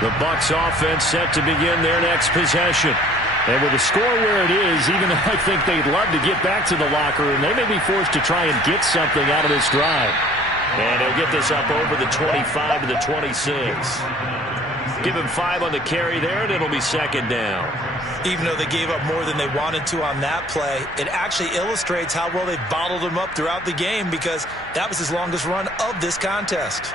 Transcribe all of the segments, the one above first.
The Bucs offense set to begin their next possession. And with the score where it is, even though I think they'd love to get back to the locker room, they may be forced to try and get something out of this drive. And he'll get this up over the 25 to the 26. Give him 5 on the carry there, and it'll be second down. Even though they gave up more than they wanted to on that play, it actually illustrates how well they bottled him up throughout the game, because that was his longest run of this contest.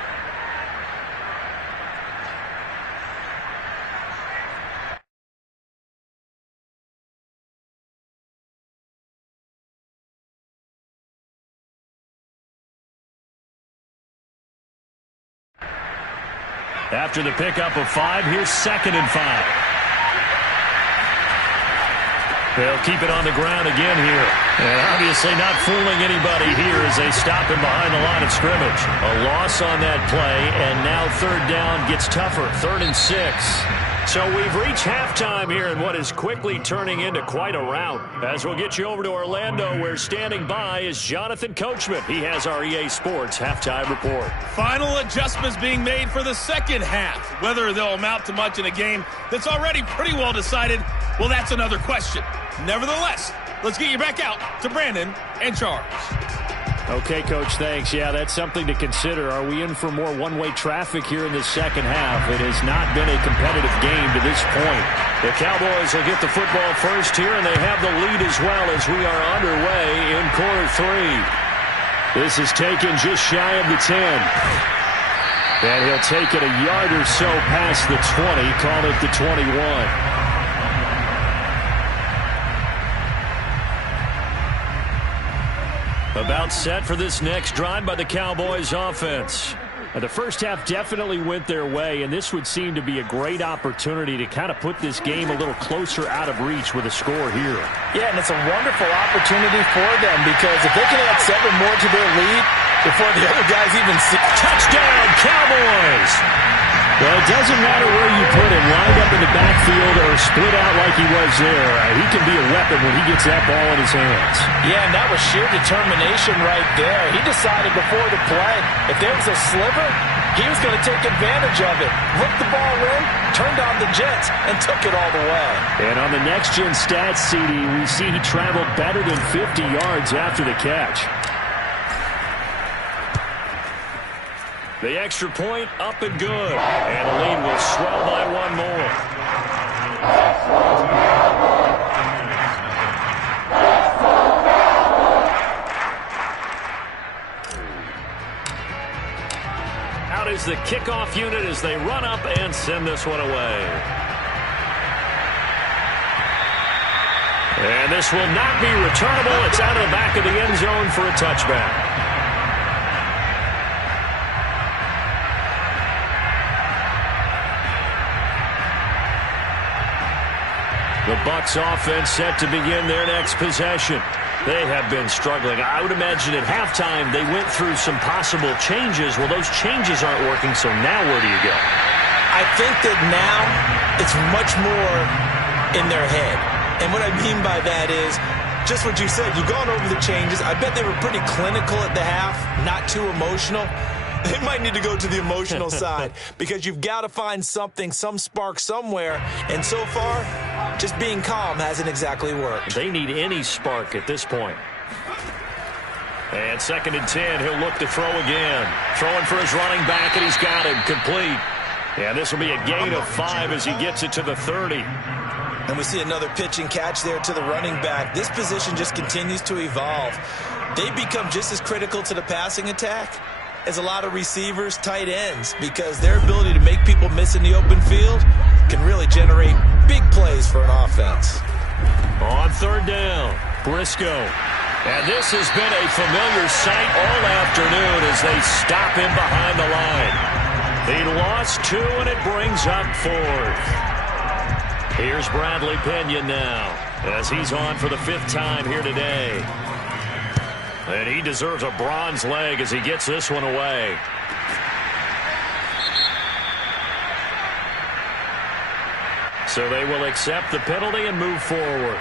After the pickup of 5, here's 2nd and 5. They'll keep it on the ground again here. And obviously not fooling anybody here as they stop him behind the line of scrimmage. A loss on that play, and now 3rd down gets tougher. 3rd and 6. So we've reached halftime here in what is quickly turning into quite a rout. As we'll get you over to Orlando, where standing by is Jonathan Coachman. He has our EA Sports halftime report. Final adjustments being made for the second half. Whether they'll amount to much in a game that's already pretty well decided, well, that's another question. Nevertheless, let's get you back out to Brandon and Charles. Okay, Coach, thanks. Yeah, that's something to consider. Are we in for more one-way traffic here in the second half? It has not been a competitive game to this point. The Cowboys will get the football first here, and they have the lead as well as we are underway in quarter 3. This is taken just shy of the 10. And he'll take it a yard or so past the 20, call it the 21. About set for this next drive by the Cowboys offense. The first half definitely went their way, and this would seem to be a great opportunity to kind of put this game a little closer out of reach with a score here. Yeah, and it's a wonderful opportunity for them, because if they can add 7 more to their lead before the other guys even see. Touchdown, Cowboys! Well, it doesn't matter where you put him, lined up in the backfield or split out like he was there. He can be a weapon when he gets that ball in his hands. Yeah, and that was sheer determination right there. He decided before the play, if there was a sliver, he was going to take advantage of it. Looked the ball in, turned on the jets, and took it all the way. And on the next-gen stats, CD, we see he traveled better than 50 yards after the catch. The extra point up and good. And the lead will swell by 1 more. Out is the kickoff unit as they run up and send this one away. And this will not be returnable. It's out of the back of the end zone for a touchback. The Bucs offense set to begin their next possession. They have been struggling. I would imagine at halftime they went through some possible changes. Well, those changes aren't working, so now where do you go? I think that now it's much more in their head. And what I mean by that is just what you said. You've gone over the changes. I bet they were pretty clinical at the half, not too emotional. They might need to go to the emotional side, because you've got to find something, some spark somewhere. And so far, just being calm hasn't exactly worked. They need any spark at this point. And 2nd and 10, he'll look to throw again. Throwing for his running back, and he's got him complete. And this will be a gain of 5 as he gets it to the 30. And we see another pitch and catch there to the running back. This position just continues to evolve. They become just as critical to the passing attack as a lot of receivers, tight ends, because their ability to make people miss in the open field can really generate big plays for an offense. On 3rd down, Briscoe. And this has been a familiar sight all afternoon as they stop him behind the line. He lost 2, and it brings up 4th. Here's Bradley Pinion now as he's on for the 5th time here today. And he deserves a bronze leg as he gets this one away. So they will accept the penalty and move forward.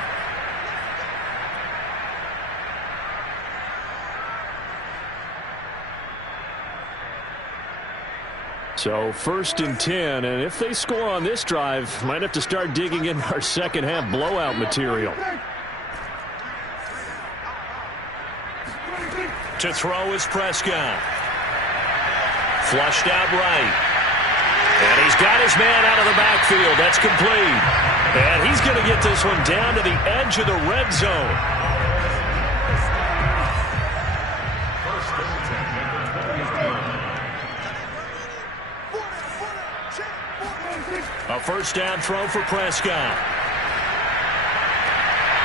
So 1st and 10, and if they score on this drive, might have to start digging in our second half blowout material. To throw is Prescott. Flushed out right. And he's got his man out of the backfield. That's complete. And he's going to get this one down to the edge of the red zone. A first down throw for Prescott.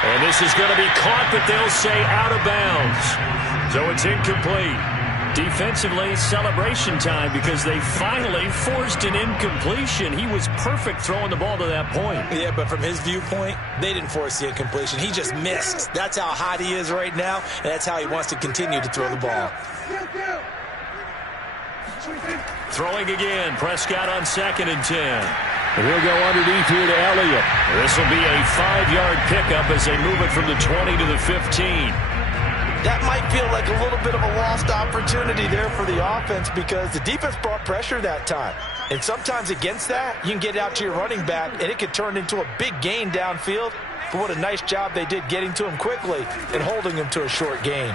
And this is going to be caught, but they'll say out of bounds. So it's incomplete. Defensively, celebration time because they finally forced an incompletion. He was perfect throwing the ball to that point. Yeah, but from his viewpoint, they didn't force the incompletion. He just missed. That's how hot he is right now, and that's how he wants to continue to throw the ball. Throwing again. Prescott on 2nd and 10. And he'll go underneath here to Elliott. This will be a 5-yard pickup as they move it from the 20 to the 15. That might feel like a little bit of a lost opportunity there for the offense because the defense brought pressure that time. And sometimes against that, you can get out to your running back, and it could turn into a big gain downfield. But what a nice job they did getting to him quickly and holding him to a short gain.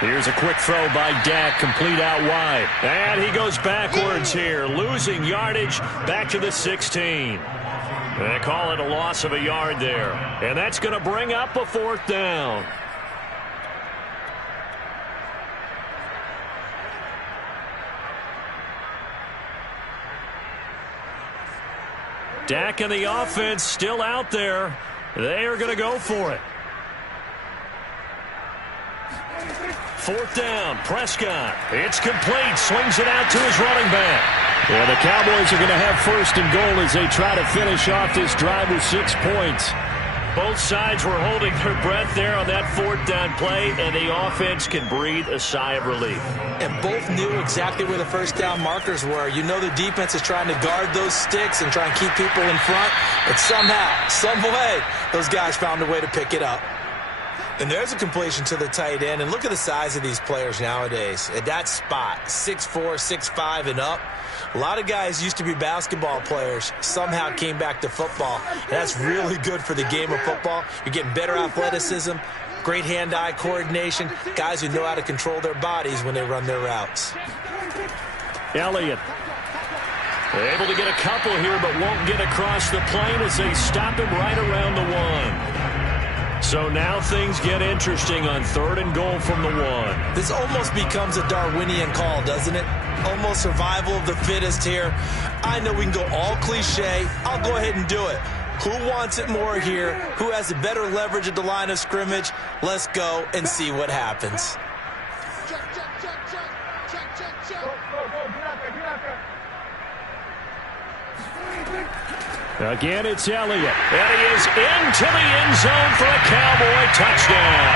Here's a quick throw by Dak, complete out wide. And he goes backwards here, losing yardage back to the 16. They call it a loss of a yard there. And that's going to bring up a 4th down. Dak and the offense still out there. They are going to go for it. 4th down, Prescott. It's complete. Swings it out to his running back. Well, the Cowboys are going to have 1st and goal as they try to finish off this drive with 6 points. Both sides were holding their breath there on that 4th down play, and the offense can breathe a sigh of relief. And both knew exactly where the 1st down markers were. You know the defense is trying to guard those sticks and try and keep people in front, but somehow, some way, those guys found a way to pick it up. And there's a completion to the tight end. And look at the size of these players nowadays. At that spot, 6'4", 6'5", and up. A lot of guys used to be basketball players, somehow came back to football. And that's really good for the game of football. You're getting better athleticism, great hand-eye coordination, guys who know how to control their bodies when they run their routes. Elliott. They're able to get a couple here, but won't get across the plane as they stop him right around the 1. So now things get interesting on 3rd and goal from the 1. This almost becomes a Darwinian call, doesn't it? Almost survival of the fittest here. I know we can go all cliche. I'll go ahead and do it. Who wants it more here? Who has the better leverage at the line of scrimmage? Let's go and see what happens. Again, it's Elliott. And he is into the end zone for a Cowboy touchdown.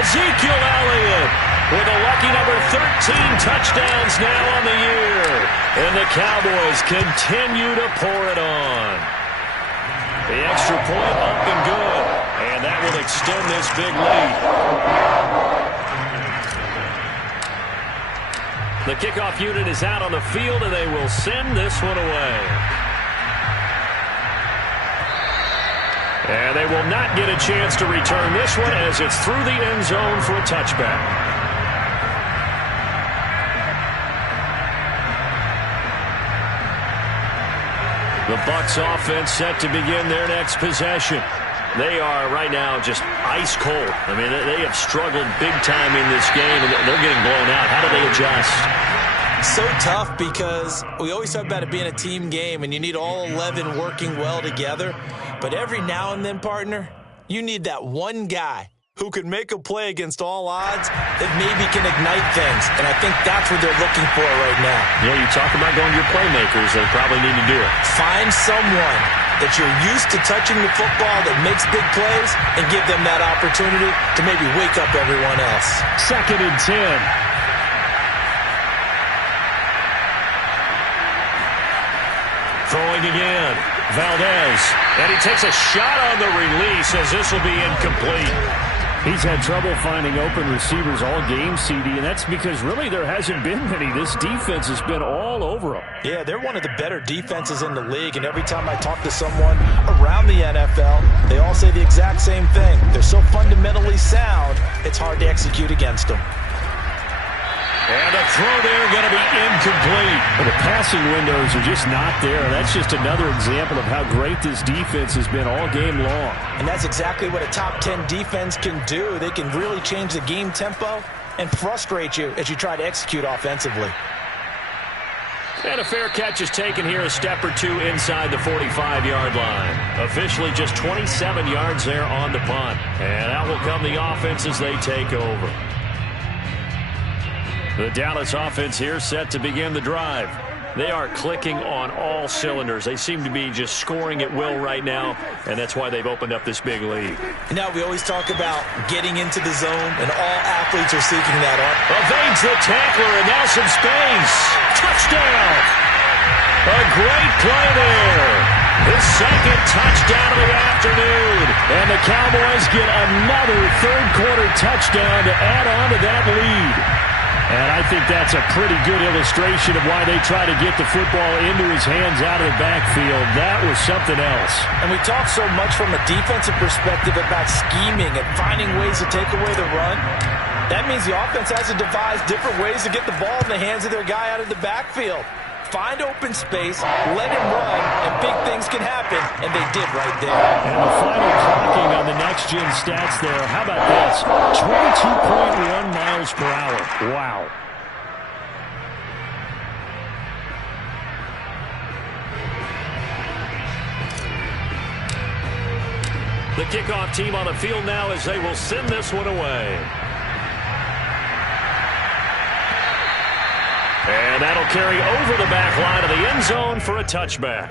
Ezekiel Elliott with a lucky number 13 touchdowns now on the year. And the Cowboys continue to pour it on. The extra point up and good. And that will extend this big lead. The kickoff unit is out on the field, and they will send this one away. And they will not get a chance to return this one as it's through the end zone for a touchback. The Bucs offense set to begin their next possession. They are right now just ice cold. I mean, they have struggled big time in this game, and they're getting blown out. How do they adjust? So tough because we always talk about it being a team game, and you need all 11 working well together. But every now and then, partner, you need that one guy who can make a play against all odds that maybe can ignite things. And I think that's what they're looking for right now. Yeah, you talk about going to your playmakers. They probably need to do it. Find someone that you're used to touching the football that makes big plays and give them that opportunity to maybe wake up everyone else. 2nd and 10. Throwing again. Valdez. And he takes a shot on the release as this will be incomplete. He's had trouble finding open receivers all game, CD, and that's because really there hasn't been many. This defense has been all over him. Yeah, they're one of the better defenses in the league, and every time I talk to someone around the NFL, they all say the exact same thing. They're so fundamentally sound, it's hard to execute against them. And the throw there going to be incomplete. The passing windows are just not there. That's just another example of how great this defense has been all game long. And that's exactly what a top 10 defense can do. They can really change the game tempo and frustrate you as you try to execute offensively. And a fair catch is taken here, a step or two inside the 45-yard line. Officially just 27 yards there on the punt. And out will come the offense as they take over. The Dallas offense here set to begin the drive. They are clicking on all cylinders. They seem to be just scoring at will right now, and that's why they've opened up this big lead. Now we always talk about getting into the zone, and all athletes are seeking that. Evades the tackler, and now some space. Touchdown! A great play there. His second touchdown of the afternoon. And the Cowboys get another third-quarter touchdown to add on to that lead. And I think that's a pretty good illustration of why they try to get the football into his hands out of the backfield. That was something else. And we talk so much from a defensive perspective about scheming and finding ways to take away the run. That means the offense has to devise different ways to get the ball in the hands of their guy out of the backfield. Find open space, let him run, and big things can happen, and they did right there. And the final clocking on the next-gen stats there. How about this? 22.1 miles per hour. Wow. The kickoff team on the field now as they will send this one away. And that'll carry over the back line of the end zone for a touchback.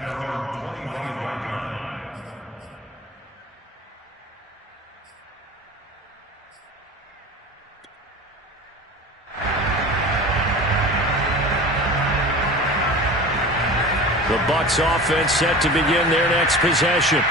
The Bucs offense set to begin their next possession.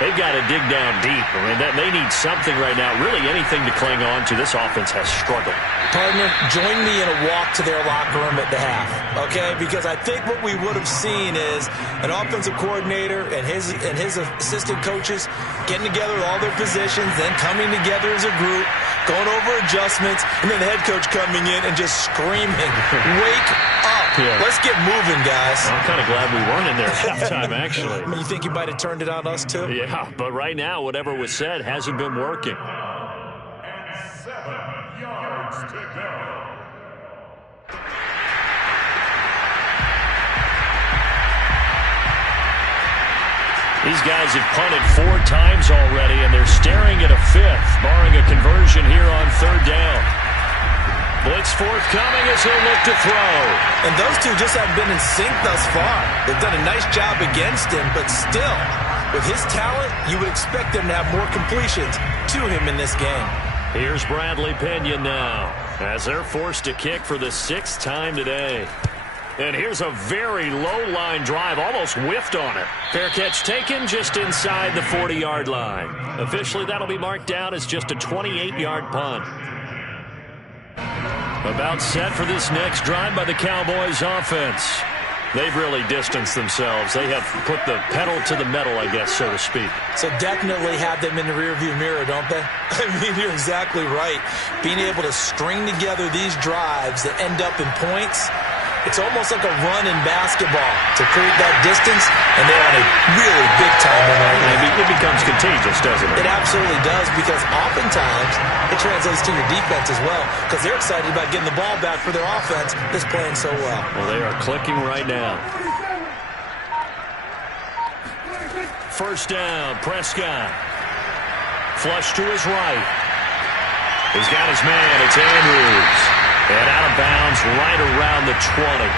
They've got to dig down deep. I mean, they need something right now, really anything to cling on to. This offense has struggled. Partner, join me in a walk to their locker room at the half, okay? Because I think what we would have seen is an offensive coordinator and his assistant coaches getting together with all their positions, then coming together as a group, going over adjustments, and then the head coach coming in and just screaming, "Wake up. Yeah. Let's get moving, guys." I'm kind of glad we weren't in there at halftime, actually. I mean, you think you might have turned it on us, too? Yeah, but right now, whatever was said hasn't been working. And 7 yards to go. These guys have punted 4 times already, and they're staring at a 5th, barring a conversion here on 3rd down. Blitz forthcoming as he'll look to throw. And those two just haven't been in sync thus far. They've done a nice job against him, but still, with his talent, you would expect them to have more completions to him in this game. Here's Bradley Pinion now, as they're forced to kick for the 6th time today. And here's a very low-line drive, almost whiffed on it. Fair catch taken just inside the 40-yard line. Officially, that'll be marked down as just a 28-yard punt. About set for this next drive by the Cowboys offense. They've really distanced themselves. They have put the pedal to the metal, I guess, so to speak. So definitely have them in the rearview mirror, don't they? I mean, you're exactly right. Being able to string together these drives that end up in points, it's almost like a run in basketball to create that distance, and they're on a really big-time run right now. It becomes contagious, doesn't it? It absolutely does, because oftentimes it translates to your defense as well, because they're excited about getting the ball back for their offense that's playing so well. Well, they are clicking right now. First down, Prescott. Flush to his right. He's got his man. It's Andrews. And out of bounds right around the 20.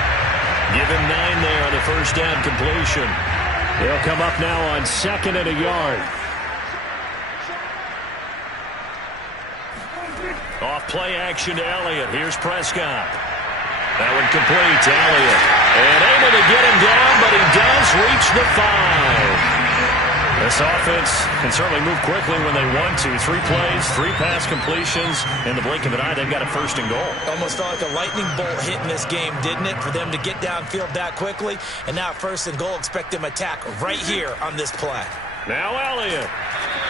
Give him 9 there on the first down completion. They'll come up now on 2nd and a yard. Off play action to Elliott. Here's Prescott. That one complete to Elliott. And able to get him down, but he does reach the 5. This offense can certainly move quickly when they want to. 3 plays, 3 pass completions. In the blink of an eye, they've got a 1st and goal. Almost felt like a lightning bolt hit in this game, didn't it? For them to get downfield that quickly. And now 1st and goal, expect them attack right here on this play. Now Elliott.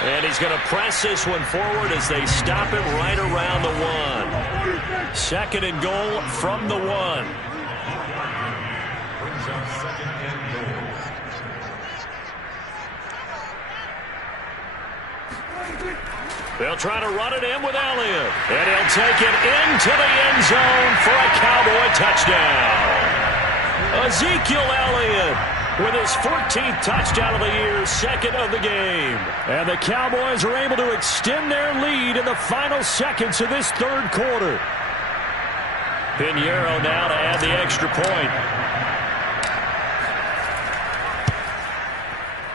And he's going to press this one forward as they stop him right around the 1. 2nd and goal from the 1. They'll try to run it in with Elliott. And he'll take it into the end zone for a Cowboy touchdown. Ezekiel Elliott with his 14th touchdown of the year, 2nd of the game. And the Cowboys are able to extend their lead in the final seconds of this 3rd quarter. Pinheiro now to add the extra point.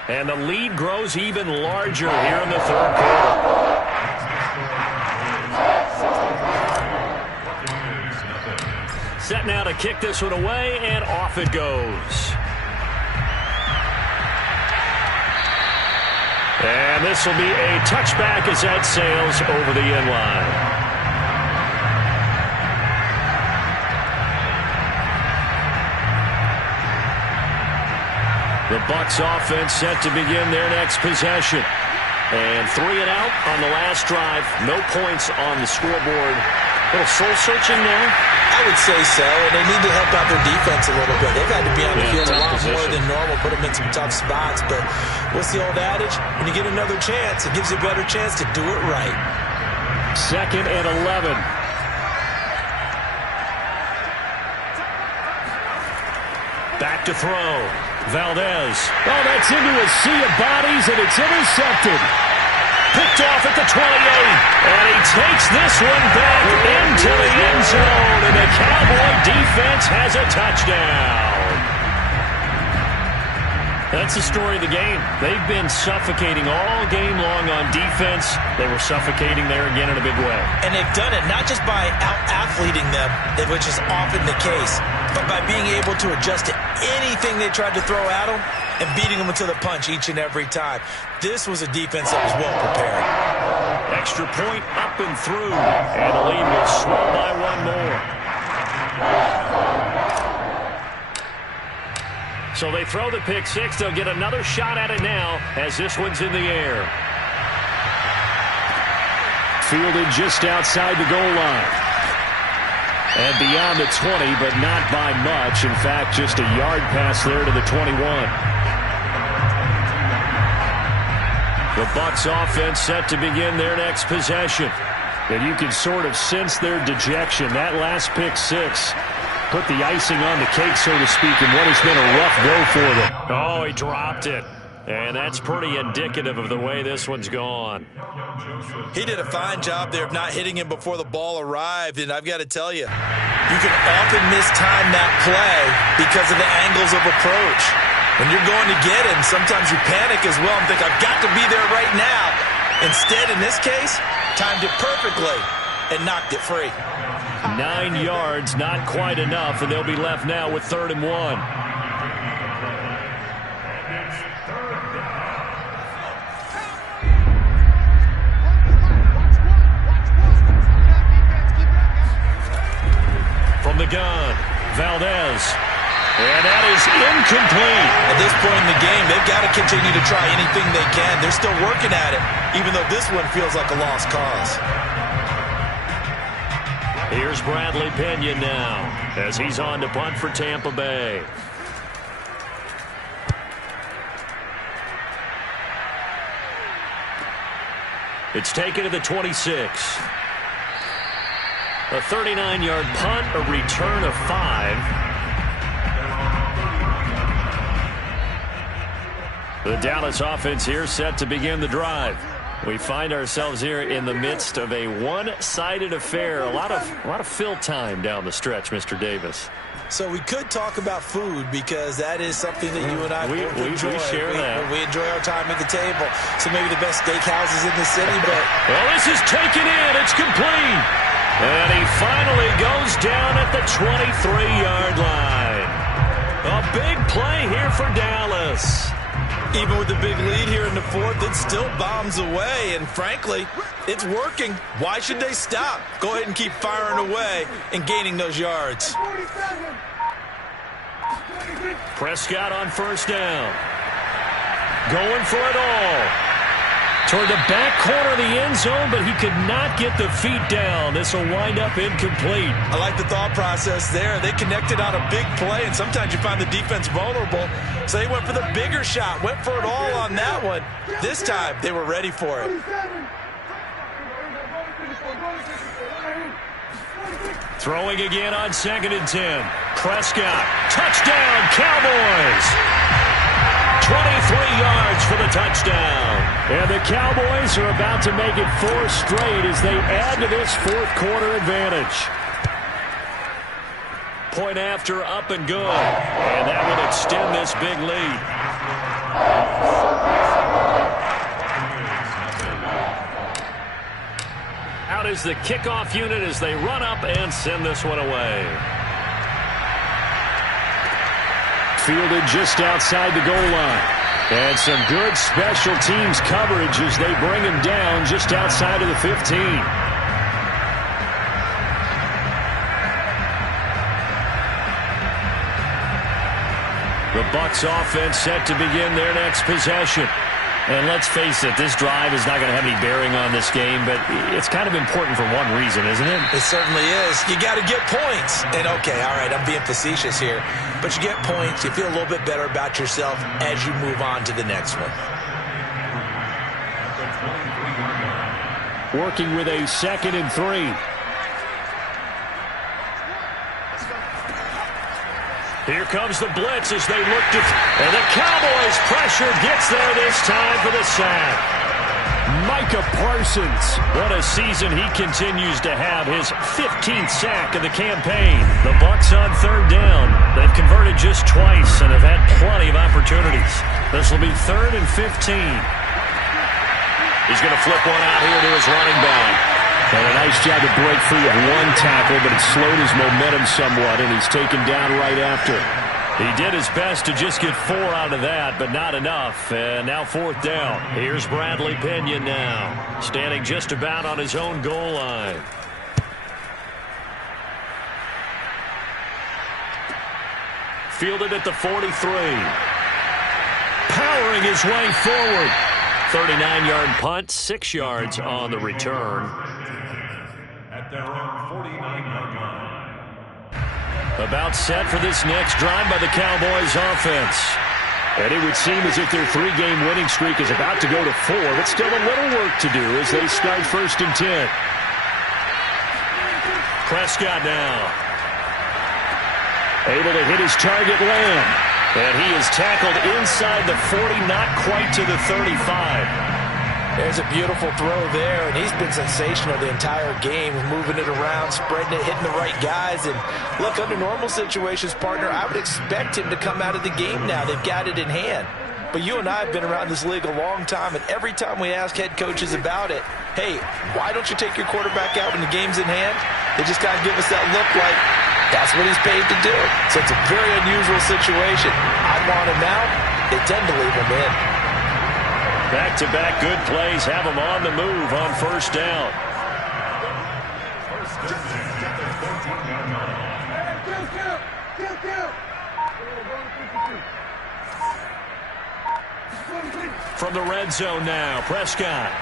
And the lead grows even larger here in the 3rd quarter. Set now to kick this one away, and off it goes. And this will be a touchback as that sails over the end line. The Bucs offense set to begin their next possession. And 3 and out on the last drive. No points on the scoreboard. A little soul-searching there. I would say so, and they need to help out their defense a little bit. They've had to be on the field a lot more than normal, put them in some tough spots. But what's the old adage? When you get another chance, it gives you a better chance to do it right. 2nd and 11. Back to throw. Valdez. Oh, that's into a sea of bodies, and it's intercepted. Picked off at the 28. And he takes this one back into the end zone, and the Cowboy defense has a touchdown. That's the story of the game. They've been suffocating all game long on defense. They were suffocating there again in a big way. And they've done it not just by out-athleting them, which is often the case, but by being able to adjust to anything they tried to throw at them and beating them to the punch each and every time. This was a defense that was well prepared. Extra point up and through, and the lead will swell by 1 more. So they throw the pick 6. They'll get another shot at it now as this one's in the air. Fielded just outside the goal line. And beyond the 20, but not by much. In fact, just a yard pass there to the 21. The Bucs offense set to begin their next possession. And you can sort of sense their dejection. That last pick 6 put the icing on the cake, so to speak, in what has been a rough go for them. Oh, he dropped it. And that's pretty indicative of the way this one's gone. He did a fine job there of not hitting him before the ball arrived, and I've got to tell you, you can often mistime that play because of the angles of approach. When you're going to get him, sometimes you panic as well and think, I've got to be there right now. Instead, in this case, timed it perfectly and knocked it free. 9 yards, not quite enough, and they'll be left now with 3rd and 1. From the gun, Valdez. And that is incomplete. At this point in the game, they've got to continue to try anything they can. They're still working at it, even though this one feels like a lost cause. Here's Bradley Pinion now as he's on to punt for Tampa Bay. It's taken to the 26. A 39-yard punt, a return of 5. The Dallas offense here set to begin the drive. We find ourselves here in the midst of a one-sided affair. A lot of fill time down the stretch, Mr. Davis. So we could talk about food because that is something that you and I we enjoy. We share that. We enjoy our time at the table. So maybe the best steakhouses in the city, but... Well, this is taken in. It's complete. And he finally goes down at the 23-yard line. A big play here for Dallas. Even with the big lead here in the fourth, it still bombs away, and frankly, it's working. Why should they stop? Go ahead and keep firing away and gaining those yards. Prescott on first down. Going for it all. Toward the back corner of the end zone, but he could not get the feet down. This will wind up incomplete. I like the thought process there. They connected on a big play, and sometimes you find the defense vulnerable. So they went for the bigger shot, went for it all on that one. This time, they were ready for it. Throwing again on 2nd and 10. Prescott, touchdown, Cowboys! 23 yards for the touchdown. And the Cowboys are about to make it 4 straight as they add to this fourth quarter advantage. Point after, up and good. And that will extend this big lead. Out is the kickoff unit as they run up and send this one away. Fielded just outside the goal line. And some good special teams coverage as they bring him down just outside of the 15. The Bucs offense set to begin their next possession. And let's face it, this drive is not going to have any bearing on this game, but it's kind of important for one reason, isn't it? It certainly is. You got to get points. And, okay, all right, I'm being facetious here. But you get points, you feel a little bit better about yourself as you move on to the next one. Working with a 2nd and 3. Here comes the blitz as they look to... And the Cowboys pressure gets there this time for the sack. Micah Parsons. What a season he continues to have. His 15th sack of the campaign. The Bucs on 3rd down. They've converted just twice and have had plenty of opportunities. This will be 3rd and 15. He's going to flip one out here to his running back. And a nice job to break free of one tackle, but it slowed his momentum somewhat, and he's taken down right after. He did his best to just get 4 out of that, but not enough. And now 4th down. Here's Bradley Pinion now, standing just about on his own goal line. Fielded at the 43. Powering his way forward. 39-yard punt, 6 yards on the return. At their own 49-yard line. About set for this next drive by the Cowboys offense. And it would seem as if their 3-game winning streak is about to go to 4, but still a little work to do as they start 1st and 10. Prescott now. Able to hit his target, Lamb. And he is tackled inside the 40, not quite to the 35. There's a beautiful throw there, and he's been sensational the entire game, moving it around, spreading it, hitting the right guys. And look, under normal situations, partner, I would expect him to come out of the game now. They've got it in hand. But you and I have been around this league a long time, and every time we ask head coaches about it, hey, why don't you take your quarterback out when the game's in hand? They just kind of give us that look like that's what he's paid to do. So it's a very unusual situation. I want him out. They tend to leave him in. Back-to-back good plays have him on the move on 1st down. From the red zone now, Prescott.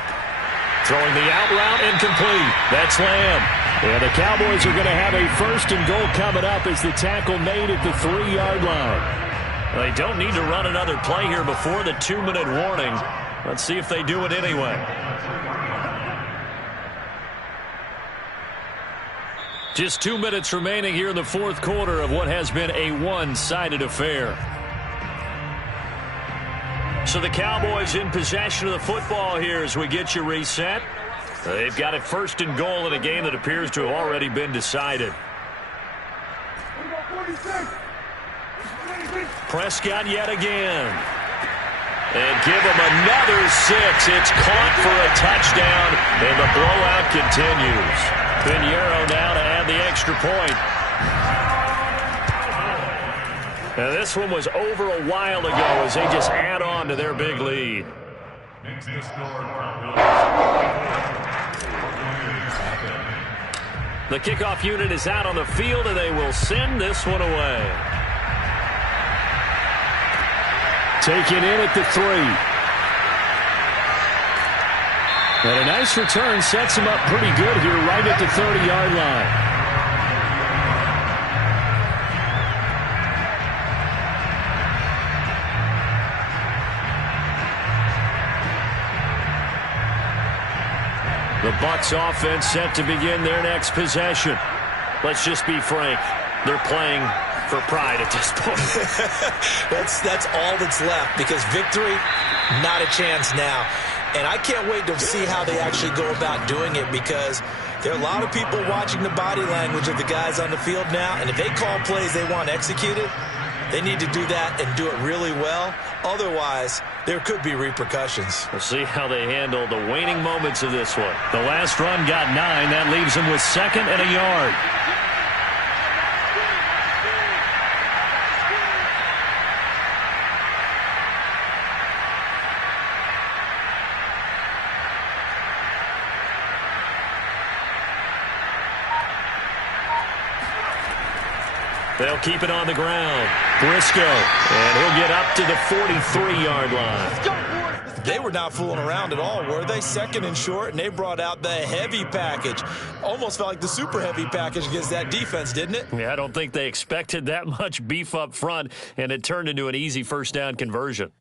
Throwing the out route incomplete. That's Lamb. And the Cowboys are going to have a 1st and goal coming up as the tackle made at the 3-yard line. They don't need to run another play here before the 2-minute warning. Let's see if they do it anyway. Just 2 minutes remaining here in the 4th quarter of what has been a one-sided affair. So the Cowboys in possession of the football here as we get you reset. They've got it 1st and goal in a game that appears to have already been decided. Prescott yet again. And give him another 6. It's caught for a touchdown, and the blowout continues. Pinheiro now to add the extra point. Now, this one was over a while ago as they just add on to their big lead. Makes the score. The kickoff unit is out on the field, and they will send this one away. Taken in at the 3. And a nice return sets him up pretty good here right at the 30-yard line. The Bucs offense set to begin their next possession. Let's just be frank. They're playing for pride at this point. That's all that's left, because victory, not a chance now. And I can't wait to see how they actually go about doing it, because there are a lot of people watching the body language of the guys on the field now, and if they call plays they want executed, they need to do that and do it really well. Otherwise, there could be repercussions. We'll see how they handle the waning moments of this one. The last run got 9. That leaves them with 2nd and a yard. They'll keep it on the ground. Briscoe, and he'll get up to the 43-yard line. They were not fooling around at all, were they? 2nd and short, and they brought out the heavy package. Almost felt like the super heavy package against that defense, didn't it? Yeah, I don't think they expected that much beef up front, and it turned into an easy first down conversion.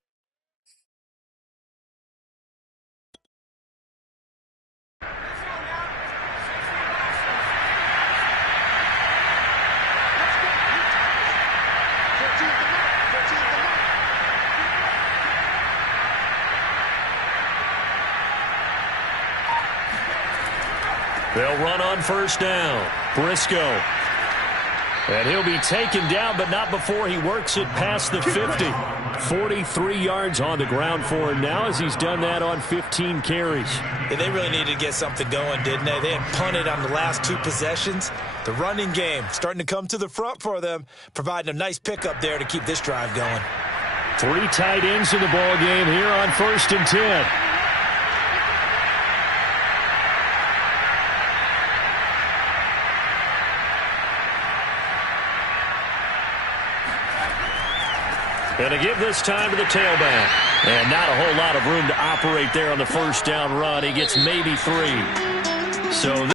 They'll run on first down. Briscoe. And he'll be taken down, but not before he works it past the 50. 43 yards on the ground for him now as he's done that on 15 carries. Yeah, they really needed to get something going, didn't they? They had punted on the last 2 possessions. The running game starting to come to the front for them, providing a nice pickup there to keep this drive going. 3 tight ends in the ball game here on 1st and 10. And to give this time to the tailback. And not a whole lot of room to operate there on the first down run. He gets maybe 3. So